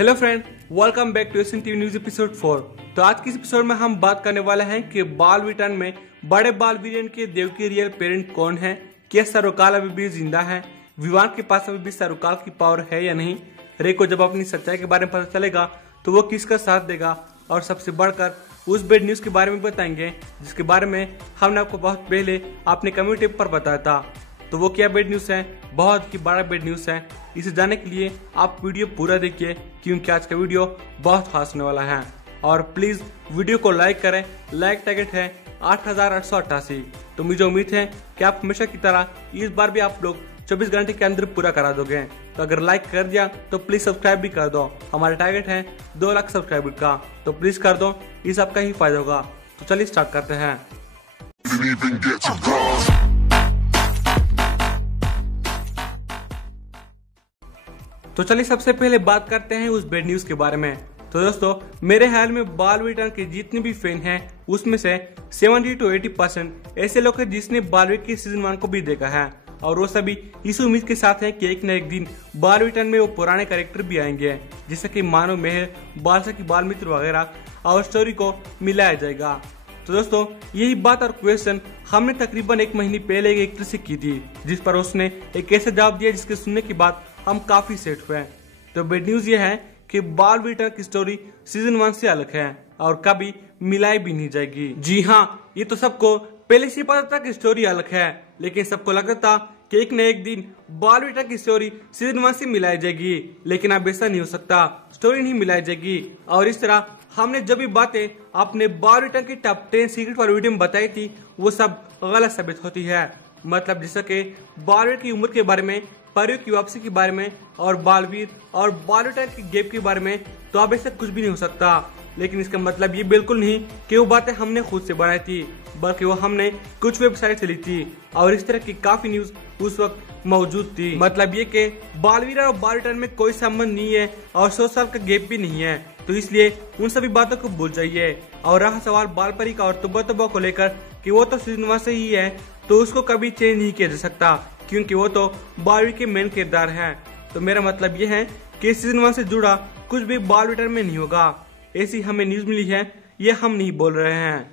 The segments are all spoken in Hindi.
Hello friend, welcome back to SN TV news episode 4। तो आज की इस एपिसोड में हम बात करने वाले हैं कि बाल विटान में बड़े बाल वीरेन के देव के रियल पेरेंट कौन है, क्या सरोकाल अभी भी जिंदा है, विवान के पास अभी भी सरोकाल की पावर है या नहीं, रे को जब अपनी सच्चाई के बारे में पता चलेगा तो वो किसका साथ देगा, और सबसे बढ़कर उस बेड न्यूज के बारे में बताएंगे जिसके बारे में हमने आपको बहुत पहले अपने कम्युनिटी पर बताया था। तो वो क्या बेड न्यूज है, बहुत ही बड़ा बेड न्यूज है। इसे जानने के लिए आप वीडियो पूरा देखिए क्योंकि आज का वीडियो बहुत खास होने वाला है। और प्लीज वीडियो को लाइक करें, लाइक टारगेट है 8888। तो मुझे उम्मीद है कि आप हमेशा की तरह इस बार भी आप लोग 24 घंटे के अंदर पूरा करा दोगे। तो अगर लाइक कर दिया तो प्लीज सब्सक्राइब भी कर दो। हमारा टारगेट है 2 लाख सब्सक्राइबर का, तो प्लीज कर दो, इस आपका ही फायदा होगा। तो चलिए स्टार्ट करते हैं। तो चलिए सबसे पहले बात करते हैं उस बेड न्यूज के बारे में। तो दोस्तों, मेरे ख्याल में बाल विटान के जितने भी फैन हैं उसमें से 70 to 80% ऐसे लोग हैं जिसने बालवीर की सीजन 1 को भी देखा है, और वो सभी इस उम्मीद के साथ हैं कि एक न एक दिन बाल विटान में वो पुराने कैरेक्टर भी आएंगे, जैसे कि मानव मेहर, बालसा की बाल मित्र वगैरह, और स्टोरी को मिलाया जाएगा। तो दोस्तों, यही बात और क्वेश्चन हमने तकरीबन 1 महीने पहले एक एक्टर से की थी, जिस पर उसने एक ऐसा जवाब दिया जिसके सुनने के बाद हम काफी सेट हुए। तो बेड न्यूज ये है कि बाल विटान की स्टोरी सीजन 1 से अलग है और कभी मिलाई भी नहीं जाएगी। जी हाँ, ये तो सबको पहले से पता था कि स्टोरी अलग है, लेकिन सबको लगता था कि एक न एक दिन बाल विटान की स्टोरी सीजन 1 से मिलाई जाएगी, लेकिन अब ऐसा नहीं हो सकता, स्टोरी नहीं मिलाई जाएगी। और इस तरह हमने जो भी बातें अपने बाल विटान की टॉप 10 सीक्रेट फॉर वीडियो में बताई थी वो सब गलत साबित होती है। मतलब जैसे कि बालवीर की उम्र के बारे में, परियों की वापसी के बारे में, और बालवीर और बाल विटान की गैप के बारे में, तो अब ऐसा कुछ भी नहीं हो सकता। लेकिन इसका मतलब ये बिल्कुल नहीं कि वो बातें हमने खुद से बनाई थी, बल्कि वो हमने कुछ वेबसाइट से ली थी, और इस तरह की काफी न्यूज उस वक्त मौजूद थी। मतलब ये कि बालवीर और बाल विटान में कोई संबंध नहीं है और 100 साल का गैप भी नहीं है, तो इसलिए उन सभी बातों को भूल जाइए। और रहा सवाल बाल परी का और तुब्बा को लेकर कि वो तो सीजन 1 से ही है, तो उसको कभी चेंज नहीं किया जा सकता क्योंकि वो तो बालवीर के मेन किरदार हैं। तो मेरा मतलब ये है कि सीजन 1 से जुड़ा कुछ भी बाल विटान में नहीं होगा, ऐसी हमें न्यूज मिली है, ये हम नहीं बोल रहे हैं।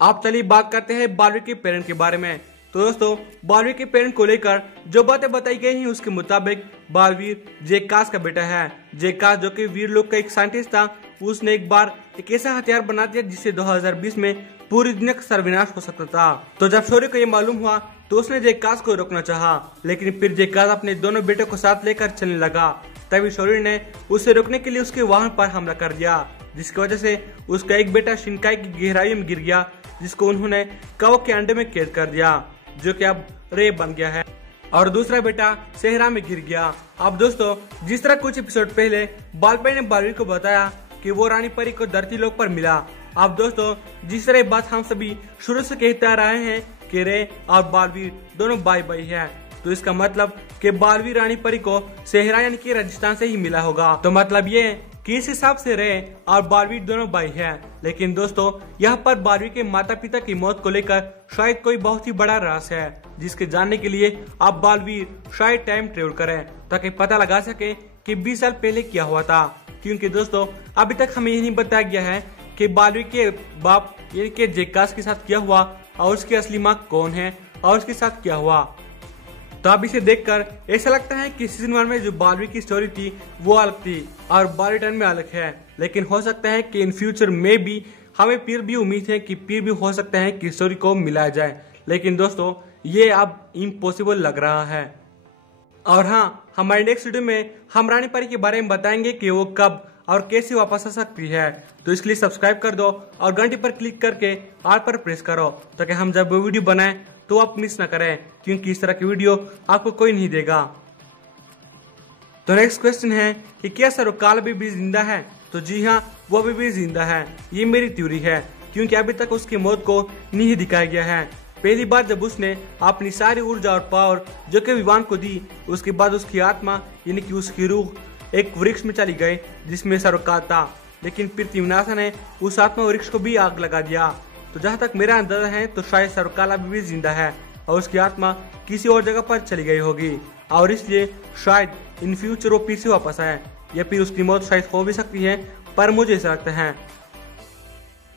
आप चलिए बात करते हैं बालवीर के पेरेंट के बारे में। तो दोस्तों, बालवीर के पेरेंट को लेकर जो बातें बताई गई हैं उसके मुताबिक बालवीर जेकास का बेटा है। जेकास जो कि वीर लोक का एक साइंटिस्ट था, उसने एक बार एक ऐसा हथियार बना दिया जिससे 2020 में पूरी दुनिया का सर्वनाश हो सकता था। तो जब शौर्य को ये मालूम हुआ तो उसने जेकास को रोकना चाहा, लेकिन फिर जेकास अपने दोनों बेटों को साथ लेकर चलने लगा। तभी शौर्य ने उसे रोकने के लिए उसके वाहन पर हमला कर दिया, जिसकी वजह से उसका एक बेटा शिनकाई की गहराई में गिर गया, जिसको उन्होंने कवक के अंडे में कैद कर दिया, जो कि अब रे बन गया है, और दूसरा बेटा सेहरा में गिर गया। अब दोस्तों, जिस तरह कुछ एपिसोड पहले बालपरी ने बालवीर को बताया कि वो रानी परी को धरती लोक पर मिला, अब दोस्तों जिस तरह बात हम सभी शुरू से कहते आ रहे हैं कि रे और बालवीर दोनों भाई भाई है, तो इसका मतलब कि बालवीर रानी परी को सेहरा यानी कि राजस्थान से ही मिला होगा। तो मतलब ये कि इस हिसाब से रे और बालवीर दोनों भाई हैं। लेकिन दोस्तों, यहाँ पर बालवीर के माता पिता की मौत को लेकर शायद कोई बहुत ही बड़ा रहस्य है, जिसके जानने के लिए आप बालवीर शायद टाइम ट्रेवल करें ताकि पता लगा सके कि 20 साल पहले क्या हुआ था। क्योंकि दोस्तों, अभी तक हमें ये नहीं बताया गया है कि बालवीर के बाप यानी कि जेकास के साथ क्या हुआ, और उसकी असली माँ कौन है, और उसके साथ क्या हुआ। तो अब इसे देखकर ऐसा लगता है कि सीजन 1 में जो बालवीर की स्टोरी थी वो अलग थी और बाल विटान में अलग है। लेकिन हो सकता है कि इन फ्यूचर में भी हमें फिर भी उम्मीद है कि फिर भी हो सकता है कि स्टोरी को मिलाया जाए, लेकिन दोस्तों ये अब इम्पॉसिबल लग रहा है। और हाँ, हमारे नेक्स्ट वीडियो में हम रानी परी के बारे में बताएंगे कि वो कब और कैसे वापस आ सकती है। तो इसलिए सब्सक्राइब कर दो और घंटी पर क्लिक करके ऑल पर प्रेस करो ताकि हम जब वो वीडियो बनाएं तो आप मिस ना करें, क्योंकि इस तरह की वीडियो आपको कोई नहीं देगा। तो नेक्स्ट क्वेश्चन है कि क्या सरोकाल अभी भी जिंदा है? तो जी हाँ, वो अभी भी जिंदा है, ये मेरी थ्योरी है, क्योंकि अभी तक उसकी मौत को नहीं दिखाया गया है। पहली बार जब उसने अपनी सारी ऊर्जा और पावर जो कि विवान को दी, उसके बाद उसकी आत्मा यानी कि उसकी रूह एक वृक्ष में चली गई जिसमें सरोकाल था, लेकिन फिर तिमनासा ने उस आत्मा वृक्ष को भी आग लगा दिया। तो जहाँ तक मेरा अंदाजा है तो शायद सरोकाल अभी भी जिंदा है और उसकी आत्मा किसी और जगह पर चली गई होगी, और इसलिए शायद इन फ्यूचर वो फिर से वापस आए। या फिर उसकी मौत शायद हो भी सकती है, पर मुझे ऐसा लगता है।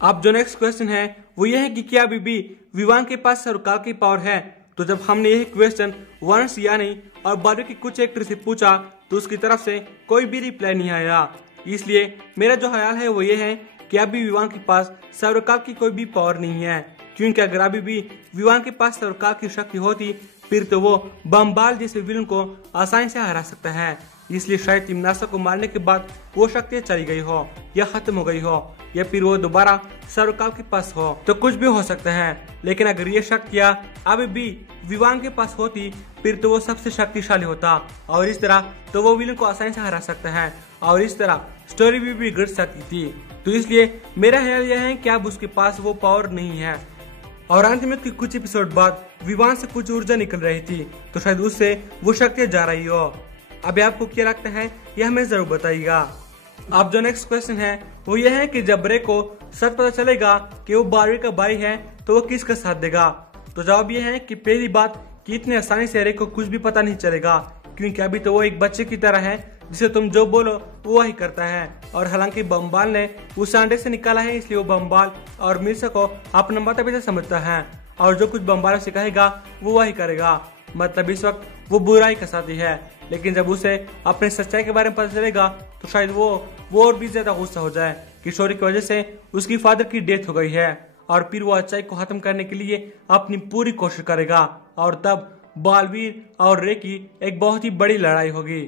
अब जो नेक्स्ट क्वेश्चन है वो ये है कि क्या अभी भी विवान के पास सर्वकाल की पावर है। तो जब हमने यह क्वेश्चन वंश या नहीं और बारहवीं की कुछ एक्टर से पूछा तो उसकी तरफ से कोई भी रिप्लाई नहीं आया। इसलिए मेरा जो ख्याल है वो ये है कि अभी विवान के पास सर्वकाल की कोई भी पावर नहीं है, क्योंकि अगर अभी भी विवान के पास सर्वकाल की शक्ति होती फिर तो वो बम्बाल जैसे विलन को आसानी से हरा सकता है। इसलिए शायद तिमनासा को मारने के बाद वो शक्ति चली गई हो या खत्म हो गई हो या फिर वो दोबारा सर्वकाल के पास हो, तो कुछ भी हो सकता है। लेकिन अगर ये शक्तियाँ अभी भी विवान के पास होती फिर तो वो सबसे शक्तिशाली होता और इस तरह तो वो विलन को आसानी से हरा सकता है और इस तरह स्टोरी भी बिगड़ सकती थी। तो इसलिए मेरा ख्याल यह है कि अब उसके पास वो पावर नहीं है। और अंत में कुछ एपिसोड बाद विवान से कुछ ऊर्जा निकल रही थी, तो शायद उससे वो शक्ति जा रही हो। अभी आपको क्या लगता है यह हमें जरूर बताइएगा। अब जो नेक्स्ट क्वेश्चन है वो यह है कि जब रे को सच पता चलेगा कि वो बारहवीं का भाई है तो वो किसका साथ देगा। तो जवाब यह है कि पहली बात कि इतने आसानी से रे को कुछ भी पता नहीं चलेगा, क्योंकि अभी तो वो एक बच्चे की तरह है जिसे तुम जो बोलो वो वही करता है। और हालांकि बम्बाल ने उस अंडे से निकाला है, इसलिए वो बम्बाल और मिर्जा को अपना माता पिता समझता है और जो कुछ बम्बाल से कहेगा वो वही करेगा। मतलब इस वक्त वो बुराई का साथी है, लेकिन जब उसे अपने सच्चाई के बारे में पता चलेगा तो शायद वो और भी ज्यादा गुस्सा हो जाए कि शौर्य की वजह से उसकी फादर की डेथ हो गई है और फिर वो अच्छाई को खत्म करने के लिए अपनी पूरी कोशिश करेगा और तब बालवीर और रे की एक बहुत ही बड़ी लड़ाई होगी।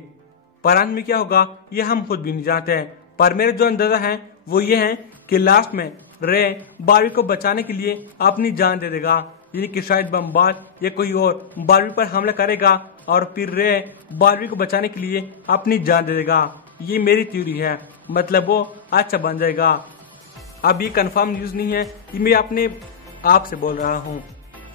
पर अंत में क्या होगा ये हम खुद भी नहीं जानते हैं, पर मेरे जो अंदाजा है वो ये है कि लास्ट में रे बारहवीं को बचाने के लिए अपनी जान दे देगा, यानी कि शायद बम्बाल या कोई और बारहवीं पर हमला करेगा और फिर रे बारहवीं को बचाने के लिए अपनी जान दे देगा। ये मेरी थ्योरी है, मतलब वो अच्छा बन जाएगा। अब ये कंफर्म न्यूज नहीं है, ये मैं अपने आप से बोल रहा हूँ।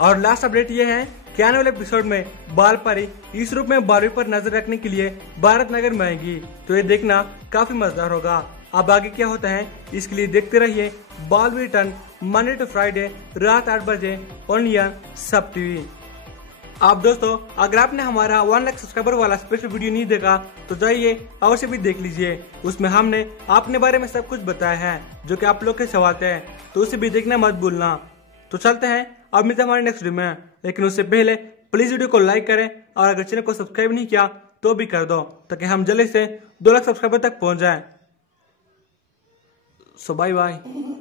और लास्ट अपडेट ये है कि आने वाले एपिसोड में बाल परी इस रूप में बारहवीं पर नजर रखने के लिए भारत नगर में आएगी, तो ये देखना काफी मजेदार होगा। अब आगे क्या होता है इसके लिए देखते रहिए Baalveer returns Monday to Friday रात 8 बजे ऑन सब टीवी। आप दोस्तों अगर आपने हमारा 1 लाख सब्सक्राइबर वाला स्पेशल वीडियो नहीं देखा तो जाइए अवश्य भी देख लीजिए। उसमें हमने अपने बारे में सब कुछ बताया है जो कि आप लोग के सवाल थे, तो उसे भी देखना मत भूलना। तो चलते हैं अब मिलते हैं हमारे नेक्स्ट वीडियो में, लेकिन उससे पहले प्लीज वीडियो को लाइक करें और अगर चैनल को सब्सक्राइब नहीं किया तो भी कर दो ताकि हम जल्दी से 2 लाख सब्सक्राइबर तक पहुंच जाएं। सो बाय बाय।